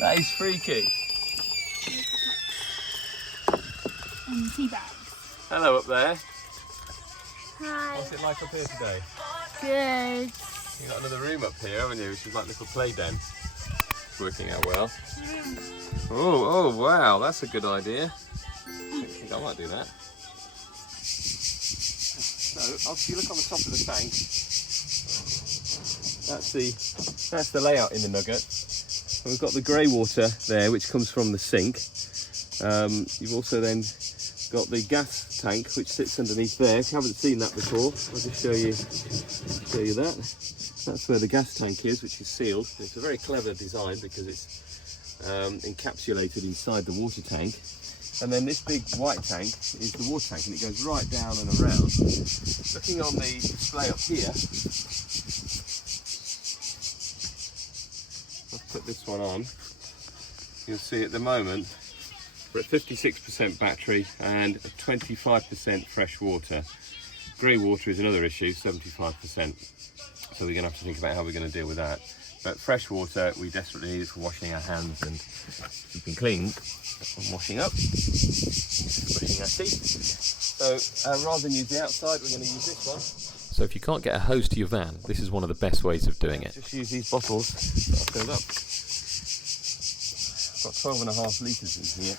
That is freaky. And tea bags. Hello up there. Hi. What's it like up here today? Good. You've got another room up here, haven't you? Which is like a little play den. It's working out well. Oh, wow, that's a good idea. I think I might do that. So, obviously, look on the top of the tank. That's the layout in the Nugget. And we've got the grey water there, which comes from the sink. You've also then got the gas tank, which sits underneath there. If you haven't seen that before, I'll just show you that. That's where the gas tank is, which is sealed. It's a very clever design because it's encapsulated inside the water tank. And then this big white tank is the water tank, and it goes right down and around. Looking on the display up here, let's put this one on. You'll see at the moment we're at 56% battery and 25% fresh water. Grey water is another issue, 75%. So we're going to have to think about how we're going to deal with that. But fresh water we desperately need for washing our hands and keeping clean and washing up, brushing our teeth. So rather than use the outside, we're going to use this one. So if you can't get a hose to your van, this is one of the best ways of doing it. Just use these bottles that I've filled up. Got 12.5 litres in here.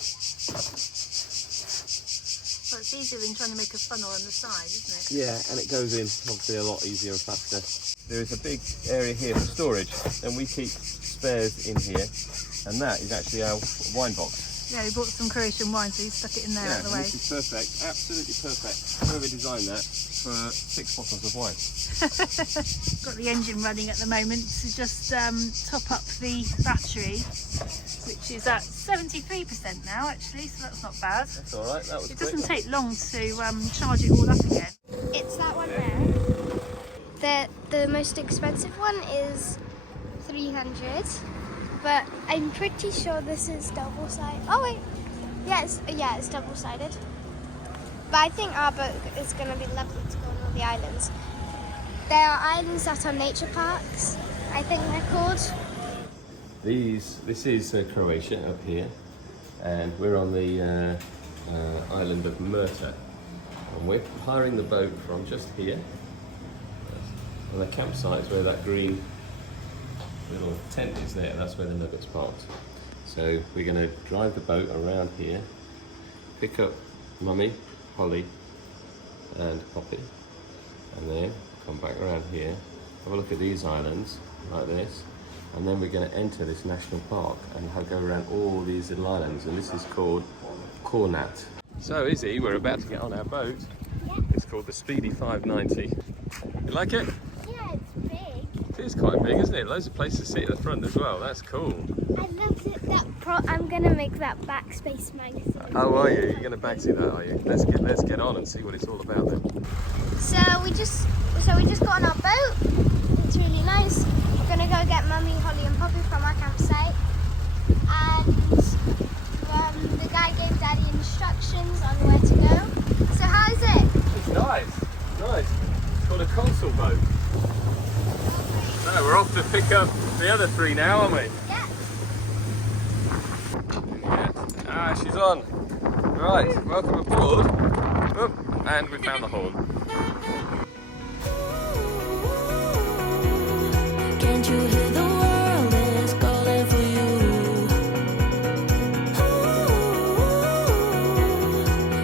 Well, it's easier than trying to make a funnel on the side, isn't it? Yeah, and it goes in obviously a lot easier and faster. There is a big area here for storage, and we keep spares in here, and that is actually our wine box. Yeah, we bought some Croatian wine, so you stuck it in there out of the way. This is perfect, absolutely perfect. Whoever designed that for 6 bottles of wine. Got the engine running at the moment to just top up the battery, which is at 73% now actually, so that's not bad. That's alright, that was It quick. doesn't take long to charge it all up again. It's that one there. The most expensive one is 300, but I'm pretty sure this is double-sided. Oh wait, yeah, it's double-sided. But I think our boat is going to be lovely to go on all the islands. There are islands that are nature parks, I think they're called. This is Croatia up here, and we're on the island of Murta. And we're hiring the boat from just here. And the campsite is where that green little tent is there. That's where the Nugget's parked. So we're going to drive the boat around here, pick up Mummy, Holly and Poppy, and then come back around here, have a look at these islands like this, and then we're going to enter this national park and go around all these little islands, and this is called Kornati. So Izzy, we're about to get on our boat. Yeah. It's called the Speedy 590. You like it? Yeah, it's big. It is quite big, isn't it? Loads of places to sit at the front as well. That's cool. I love it. I'm gonna make that backspace magazine. Oh, are you? You're going to backsy that, are you? Let's get on and see what it's all about then. So we just got on our boat. It's really nice. We're gonna go get Mummy, Holly, and Poppy from our campsite. And the guy gave Daddy instructions on where to go. So how is it? It's nice, nice. It's called a console boat. So we're off to pick up the other 3 now, aren't we? Yeah. Ah, she's on. Right, welcome aboard. Oh, and we found the horn. Can't you hear the world is calling for you?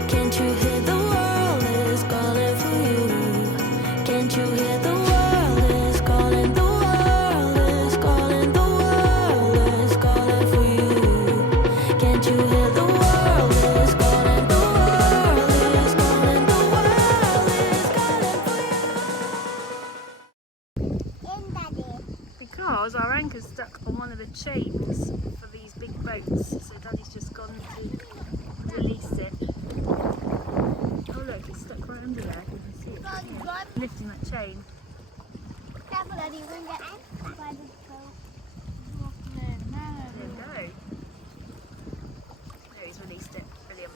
Can't you hear the world is calling for you? Can't you hear the world is calling? The world is calling. The world is calling for you. Can't you hear the world is calling? The world is calling. The world is calling for you. Because our anchor's stuck on one of the chains for these big boats, so Daddy's just gone to release it. Oh look, it's stuck right under there. You can see it. Lifting that chain. Careful, Daddy, you won't get out by the boat. There we go. There, he's released it. Brilliant.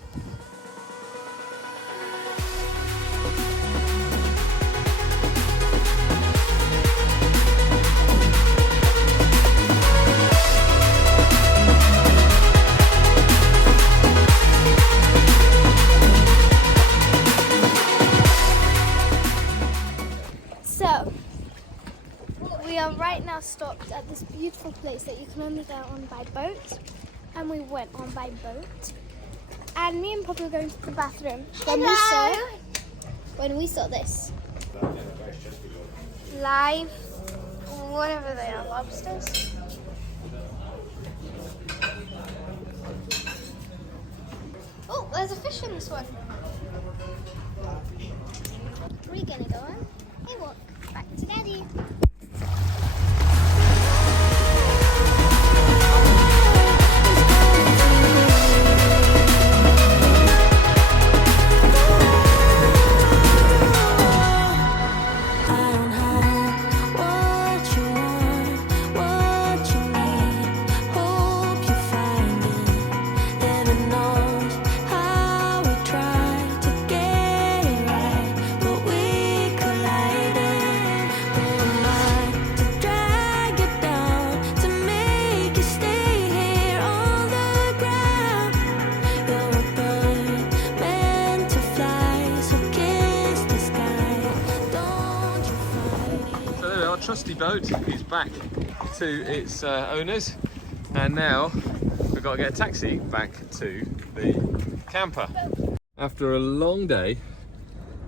We are right now stopped at this beautiful place that you can only go on by boat. And we went on by boat. And me and Poppy were going to the bathroom when we saw this. Live, whatever they are, lobsters. Oh, there's a fish in this one. We're gonna go on a walk back to Daddy. Trusty boat is back to its owners, and now we've got to get a taxi back to the camper. After a long day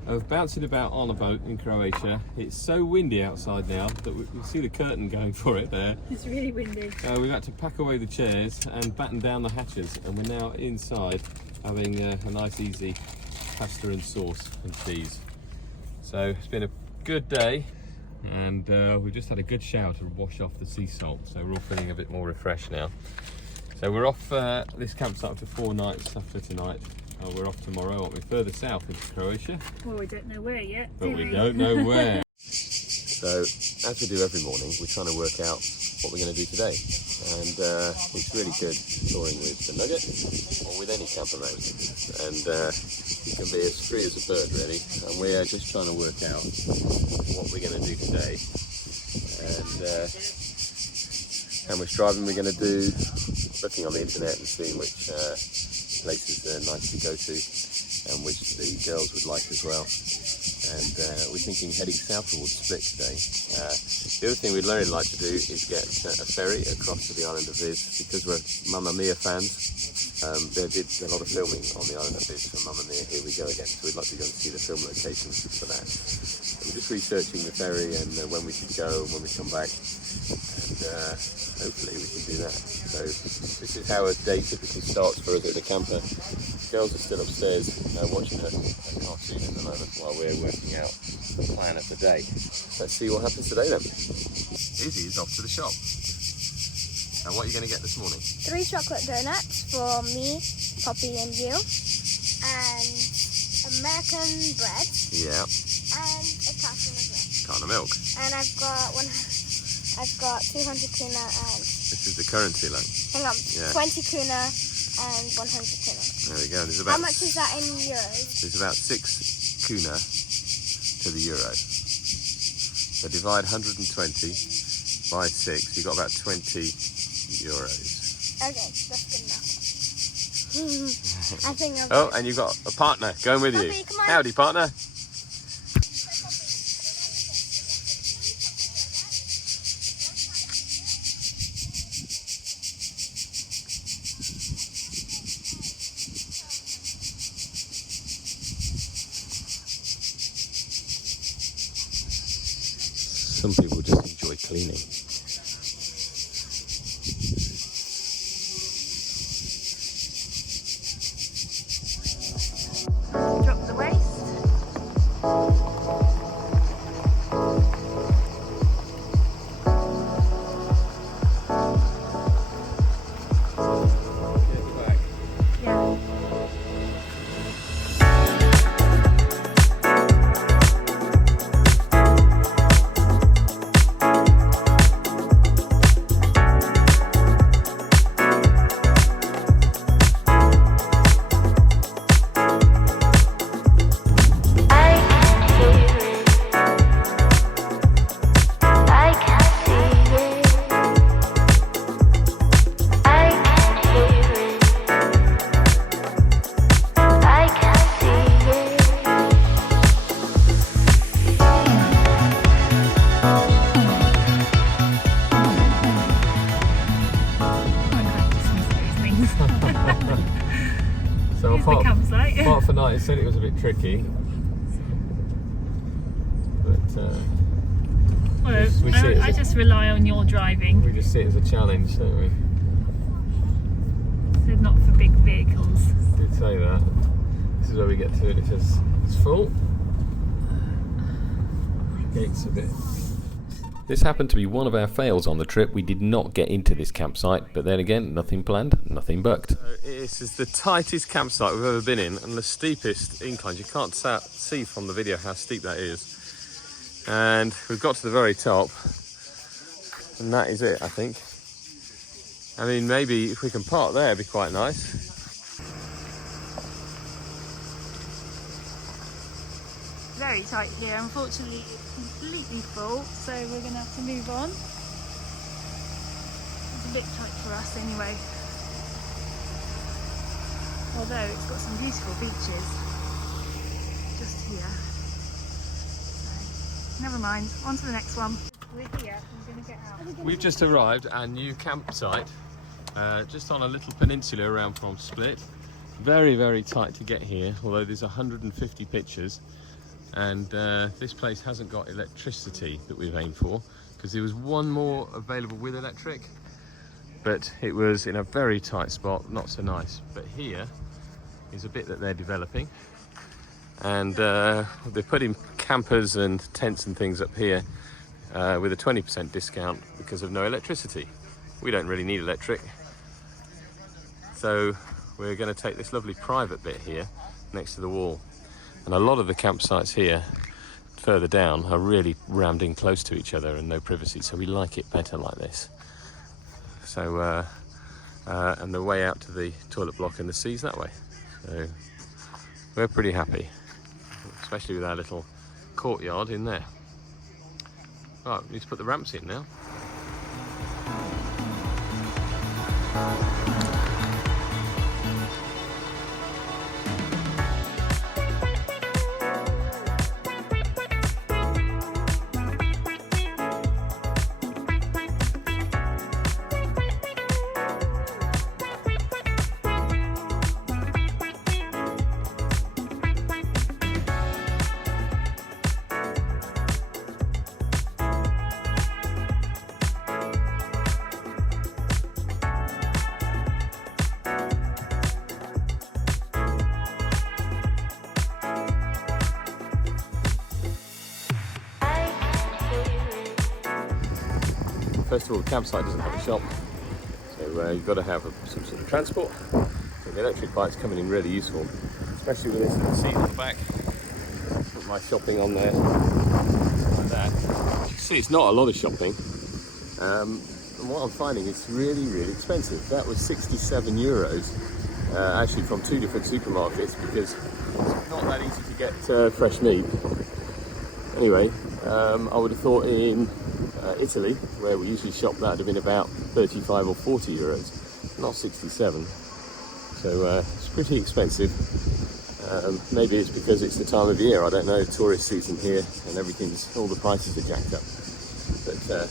of bouncing about on a boat in Croatia, it's so windy outside now that we can see the curtain going for it there. It's really windy. We've had to pack away the chairs and batten down the hatches, and we're now inside having a nice easy pasta and sauce and cheese. So it's been a good day. And we just had a good shower to wash off the sea salt, so we're all feeling a bit more refreshed now. So we're off this campsite for 4 nights after tonight. We're off tomorrow, aren't we? Further south into Croatia. Well, we don't know where yet, but we don't know where. So, as we do every morning, we're trying to work out what we're going to do today. And it's really good touring with the Nugget or with any campervan. And you can be as free as a bird, really. And we're just trying to work out what we're going to do today. And how much driving we're going to do, looking on the internet and seeing which places are nice to go to and which the girls would like as well. And we're thinking heading south towards Split today. The other thing we'd really like to do is get a ferry across to the Island of Vis, because we're Mamma Mia fans. They did a lot of filming on the Island of Vis for Mamma Mia, Here We Go Again, so we'd like to go and see the film locations for that. So we're just researching the ferry and when we should go and when we come back, and hopefully we can do that. So this is how a day typically starts for us at the camper. Girls are still upstairs watching a cartoon at the moment while we're working out the plan of the day. Let's see what happens today then. Izzy is off to the shop. Now what are you going to get this morning? 3 chocolate donuts for me, Poppy and you, and American bread. Yeah. And a carton of milk. Carton of milk. And I've got 200 kuna and... This is the currency loan. Hang on. Yeah. 20 kuna and 100 kuna. There we go. There's about, how much is that in euros? There's about 6 kuna to the euro. So divide 120 by 6. You've got about 20 euros. Okay, that's good enough. I think I'll Oh, and you've got a partner going with Poppy, you. come on. Howdy, partner. Some people just enjoy cleaning. Drop the waste. Yeah. said it was a bit tricky, but Well, we see it as I just rely on your driving. we just see it as a challenge, don't we? They're not for big vehicles. Did say that. This is where we get to it. It says it's full. Gates a bit. This happened to be one of our fails on the trip. We did not get into this campsite, but then again, nothing planned, nothing booked. This is the tightest campsite we've ever been in and the steepest inclines. You can't see from the video how steep that is. And we've got to the very top, and that is it, I think. I mean, maybe if we can park there, it'd be quite nice. Very tight here. Unfortunately, it's completely full, so we're going to have to move on. It's a bit tight for us anyway. Although it's got some beautiful beaches just here. So, never mind. On to the next one. We're here. I'm going to get out. We've just arrived at our new campsite, just on a little peninsula around from Split. Very, very tight to get here, although there's 150 pitches. And this place hasn't got electricity that we've aimed for, because there was one more available with electric, but it was in a very tight spot, not so nice. But here is a bit that they're developing, and they're putting campers and tents and things up here with a 20% discount because of no electricity. We don't really need electric, so we're going to take this lovely private bit here next to the wall. And a lot of the campsites here, further down, are really rammed in close to each other and no privacy, so we like it better like this. So, and the way out to the toilet block and the sea's that way. So, we're pretty happy, especially with our little courtyard in there. Right, we need to put the ramps in now. First of all, the campsite doesn't have a shop, so you've got to have some sort of transport. So the electric bike's coming in really useful, especially with this seat at the back. Put my shopping on there, like that. You can see it's not a lot of shopping, and what I'm finding is really, really expensive. That was 67 euros, actually from two different supermarkets, because it's not that easy to get fresh meat. Anyway, I would have thought in Italy, where we usually shop, that would have been about 35 or 40 euros, not 67. So it's pretty expensive. Maybe it's because it's the time of year, I don't know, tourist season here, and all the prices are jacked up. But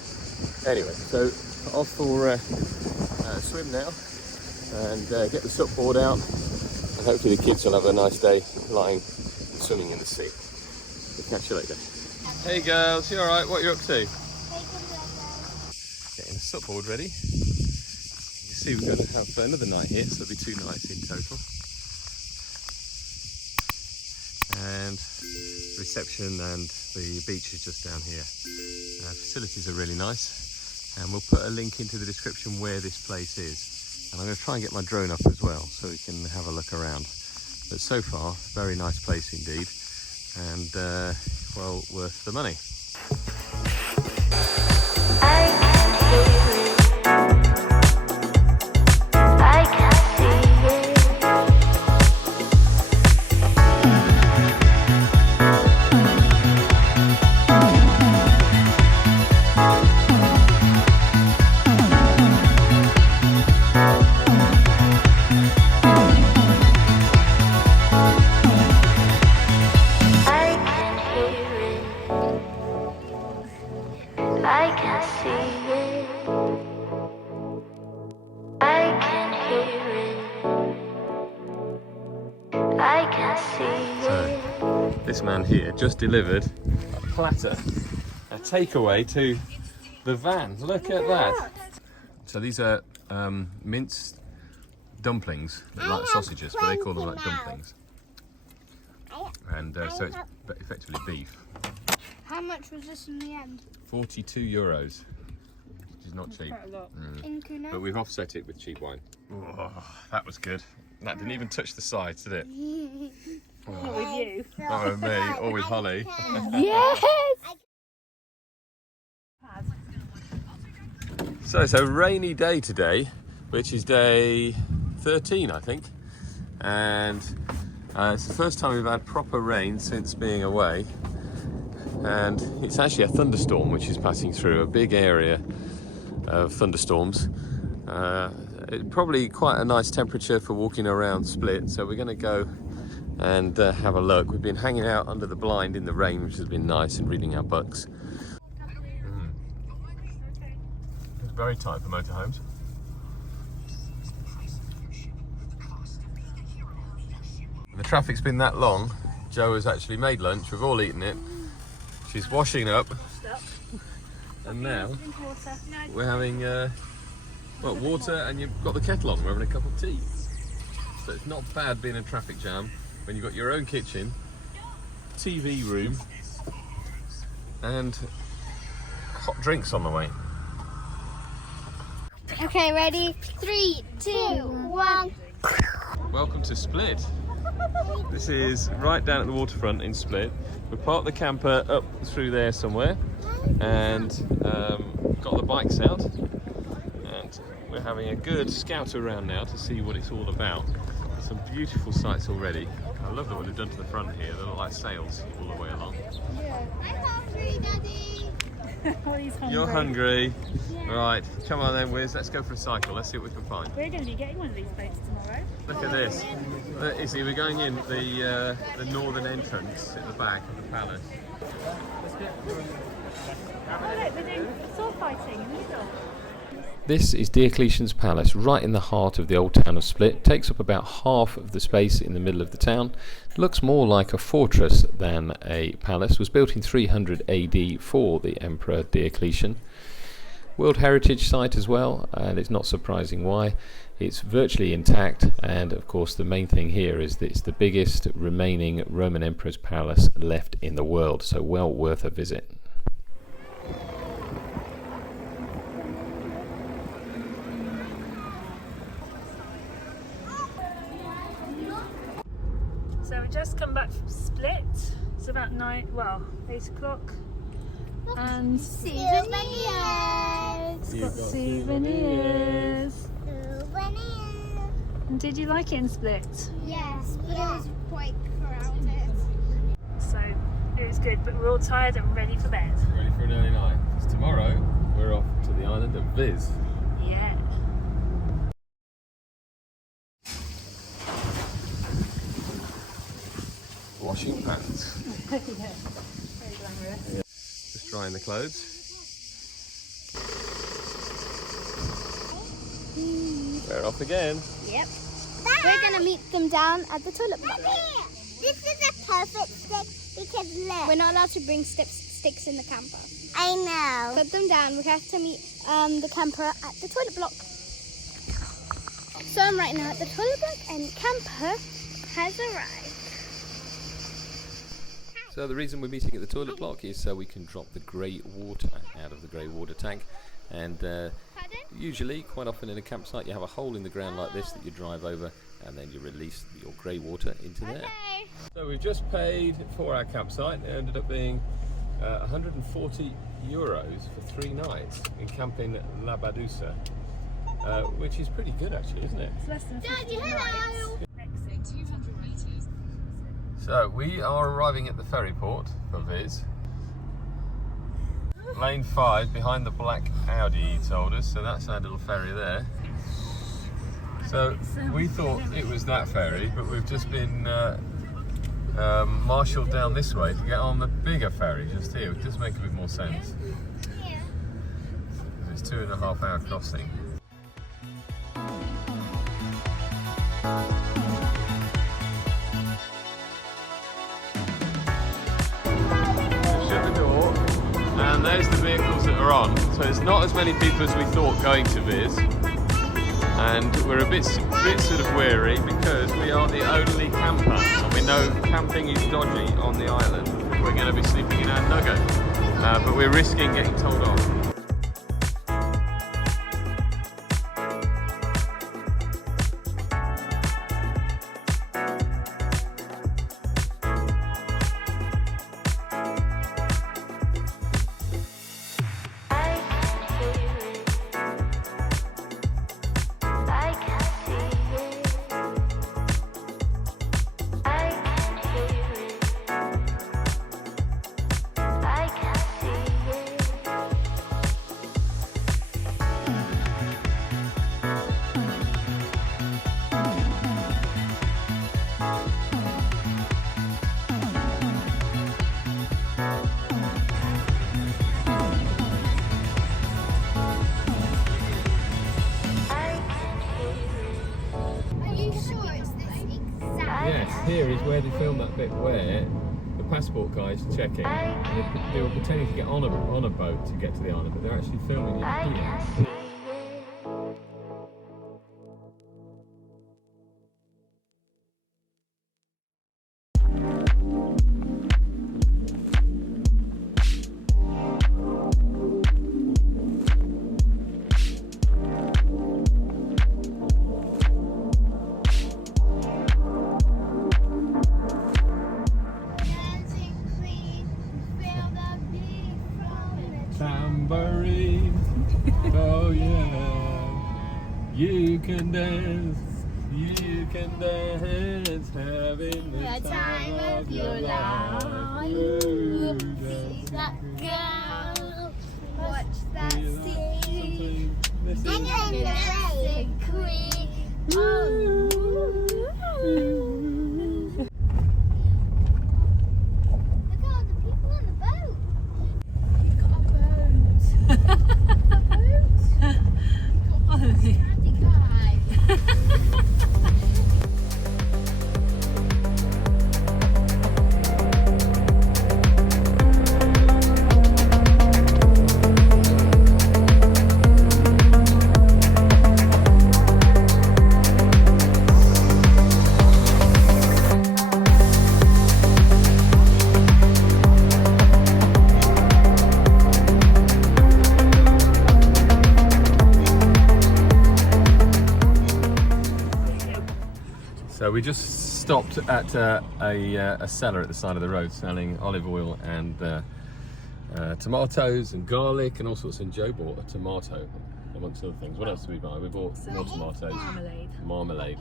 anyway, so off for a swim now, and get the sup board out, and hopefully the kids will have a nice day lying and swimming in the sea. We'll catch you later. Hey girls, you alright? What are you up to? Getting a sup board ready. You can see we're going to have another night here, so there'll be 2 nights in total. And reception and the beach is just down here. Facilities are really nice, and we'll put a link into the description where this place is. And I'm going to try and get my drone up as well, so we can have a look around. But so far, very nice place indeed, and well worth the money. I can see it. I can hear it. I can So, this man here just delivered a platter, a takeaway to the van. Look at that. So these are minced dumplings, like sausages, but they call them like dumplings. And so it's effectively beef. How much was this in the end? 42 euros, which is not cheap. Quite a lot. In Kuna? But we've offset it with cheap wine. Oh, that was good. That didn't even touch the sides, did it? Not with you. Not with me, or with Holly. Yes! So it's a rainy day today, which is day 13, I think. And it's the first time we've had proper rain since being away. And it's actually a thunderstorm which is passing through, a big area of thunderstorms. It's probably quite a nice temperature for walking around Split, so we're going to go and have a look. We've been hanging out under the blind in the rain, which has been nice, and reading our books. It's very tight for motorhomes. The traffic's been that long, Jo has actually made lunch, we've all eaten it. She's washing up, and now we're having water, and you've got the kettle on, we're having a cup of tea. So it's not bad being in a traffic jam when you've got your own kitchen, TV room, and hot drinks on the way. Okay, ready? 3, 2, 1. Welcome to Split. This is right down at the waterfront in Split. We parked the camper up through there somewhere, and got the bikes out, and we're having a good scout around now to see what it's all about. There's some beautiful sights already. I love what they've done to the front here. They look like sails all the way along. I'm hungry, Daddy. You're hungry? Yeah. Right, come on then, Wiz, let's go for a cycle. Let's see what we can find. We're going to be getting one of these boats tomorrow. Look at this. Izzy, we're going in the northern entrance at the back of the palace. Oh look, we're doing sword fighting in the middle. This is Diocletian's Palace, right in the heart of the old town of Split. Takes up about half of the space in the middle of the town. Looks more like a fortress than a palace. Was built in 300 AD for the Emperor Diocletian. World Heritage Site as well, and it's not surprising why. It's virtually intact, and of course the main thing here is that it's the biggest remaining Roman Emperor's palace left in the world, so well worth a visit. So we just come back from Split. It's about 8 o'clock. And Souvenirs. it's got souvenirs. And did you like it in Split? Yes, but it was quite crowded. So it was good, but we're all tired and ready for bed. Ready for an early night. Because tomorrow we're off to the Island of Vis. Yeah. Washing pants. Yeah. Very glamorous. Yeah. Just drying the clothes. We're off again. Yep. We're going to meet them down at the toilet block. This is a perfect stick because look. We're not allowed to bring sticks in the camper. I know. Put them down. We have to meet the camper at the toilet block. So I'm right now at the toilet block and camper has arrived. So the reason we're meeting at the toilet block is so we can drop the grey water out of the grey water tank. And usually, quite often in a campsite, you have a hole in the ground like this that you drive over, and then you release your grey water into there. So we've just paid for our campsite. It ended up being 140 euros for 3 nights in camping La Badusa, which is pretty good actually, isn't it? It's less than 50 nights. Exit 200 meters. So we are arriving at the ferry port for Vis. Lane 5 behind the black Audi, he told us, so that's our little ferry there. So we thought it was that ferry, but we've just been marshalled down this way to get on the bigger ferry just here, which does make a bit more sense. It's 2.5 hour crossing. and there's the vehicles that are on. So there's not as many people as we thought going to Vis, and we're a bit sort of weary because we are the only camper, and we know camping is dodgy on the island. We're going to be sleeping in our nugget, but we're risking getting told off. Yes, here is where they filmed that bit where the passport guy's checking. And they were pretending to get on a boat to get to the island, but they're actually filming it here. Tambourine, oh yeah, you can dance, having the time of your life. See that girl, watch that scene, and then the queen. Look at all the people on the boat. So we just stopped at a seller at the side of the road selling olive oil and tomatoes and garlic and all sorts, and Joe bought a tomato amongst other things. What else did we buy? We bought more tomatoes. Marmalade.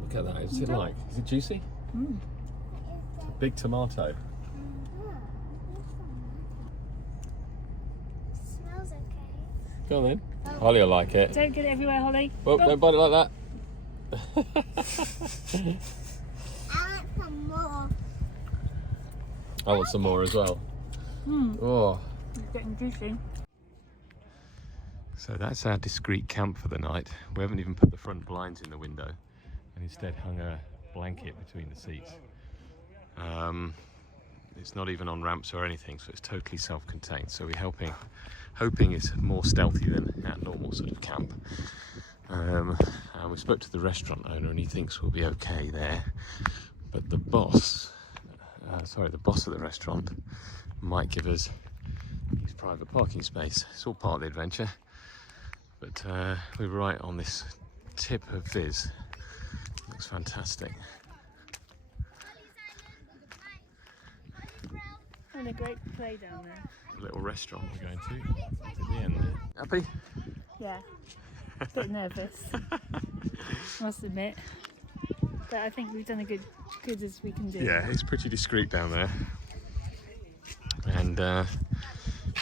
Look at that. What's it like? Is it juicy? It's a big tomato. Smells okay. Go on then. Holly will like it. Don't get it everywhere, Holly. Oh, don't bite it like that. I want some more. I want some more as well. Oh. It's getting juicy. So that's our discreet camp for the night. We haven't even put the front blinds in the window and instead hung a blanket between the seats. It's not even on ramps or anything, so it's totally self-contained. So we're hoping it's more stealthy than our normal sort of camp. And we spoke to the restaurant owner and he thinks we'll be okay there. But the boss of the restaurant might give us his private parking space. It's all part of the adventure. But we're right on this tip of Vis. Looks fantastic. And a great play down there. A little restaurant we're going to at the end there. Happy? Yeah. A bit nervous, must admit. But I think we've done as good as we can do. Yeah, it's pretty discreet down there. And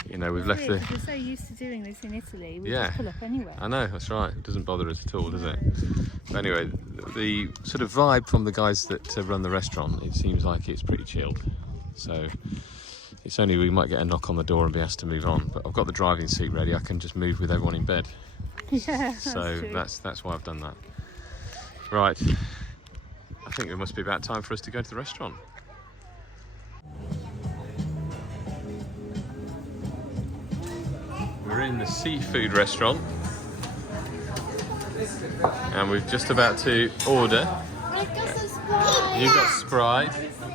you know, we've left the... We're so used to doing this in Italy, we Yeah. just pull up anywhere. I know, that's right. It doesn't bother us at all, does it? But anyway, the sort of vibe from the guys that run the restaurant, it seems like it's pretty chilled. So it's only we might get a knock on the door and be asked to move on. But I've got the driving seat ready. I can just move with everyone in bed. Yeah, So true. that's why I've done that. Right. I think it must be about time for us to go to the restaurant. in the seafood restaurant and we're just about to order. You've got Sprite.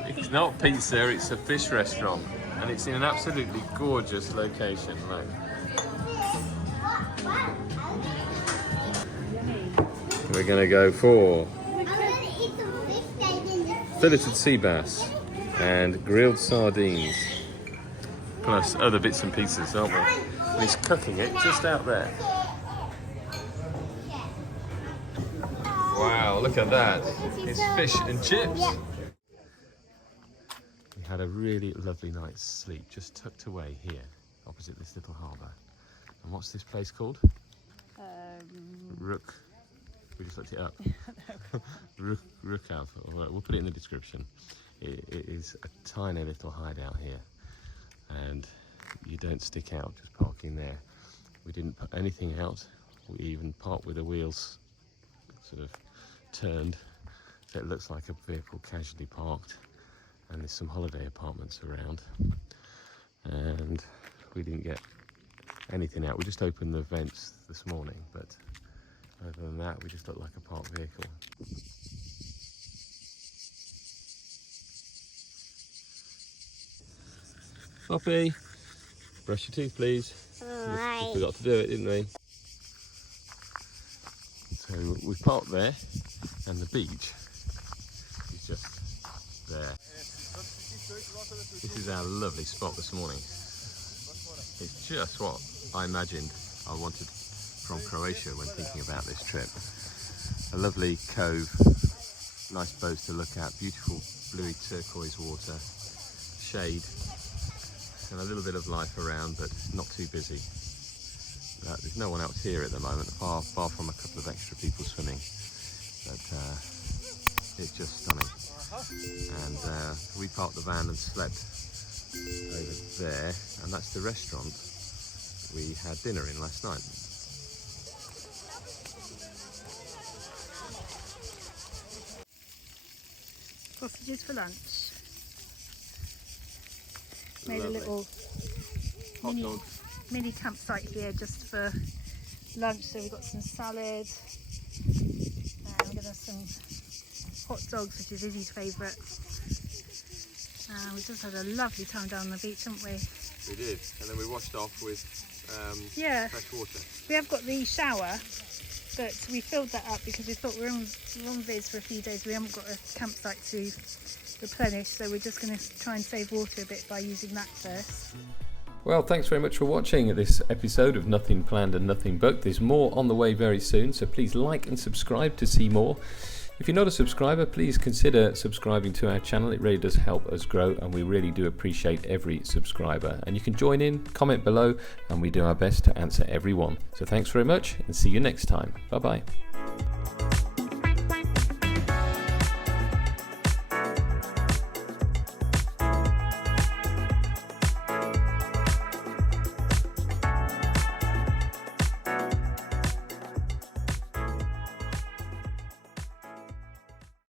It's not pizza, it's a fish restaurant and it's in an absolutely gorgeous location. Look. We're going to go for filleted sea bass and grilled sardines, plus other bits and pieces, aren't we? And he's cooking it just out there. Wow, look at that. It's fish and chips. We had a really lovely night's sleep just tucked away here, opposite this little harbour. And what's this place called? Rook. We just looked it up. Rookout. We'll put it in the description. It is a tiny little hideout here, and you don't stick out just parking there. We didn't put anything out. We even parked with the wheels sort of turned, so it looks like a vehicle casually parked. And there's some holiday apartments around, and we didn't get anything out. We just opened the vents this morning, but other than that, we just look like a parked vehicle. Poppy, brush your teeth, please. We forgot to do it, didn't we? So we parked there, and the beach is just there. This is our lovely spot this morning. It's just what I imagined I wanted from Croatia when thinking about this trip. A lovely cove, nice boats to look at, beautiful bluey turquoise water, shade, and a little bit of life around, but not too busy. There's no one else here at the moment, far from a couple of extra people swimming, but it's just stunning. And we parked the van and slept over there, and that's the restaurant we had dinner in last night. Sausages for lunch. Made Lovely. a little Hot dog. mini campsite here just for lunch. So we've got some salad, and we're going to have some hot dogs, which is Izzy's favourite. We just had a lovely time down on the beach, haven't we? We did, and then we washed off with fresh water. We have got the shower, but we filled that up because we thought we're on Vis for a few days. We haven't got a campsite to replenish, so we're just going to try and save water a bit by using that first. Well, thanks very much for watching this episode of Nothing Planned and Nothing Booked. There's more on the way very soon, so please like and subscribe to see more. If you're not a subscriber, please consider subscribing to our channel. It really does help us grow, and we really do appreciate every subscriber. And you can join in, comment below, and we do our best to answer every one. So thanks very much, and see you next time. Bye-bye.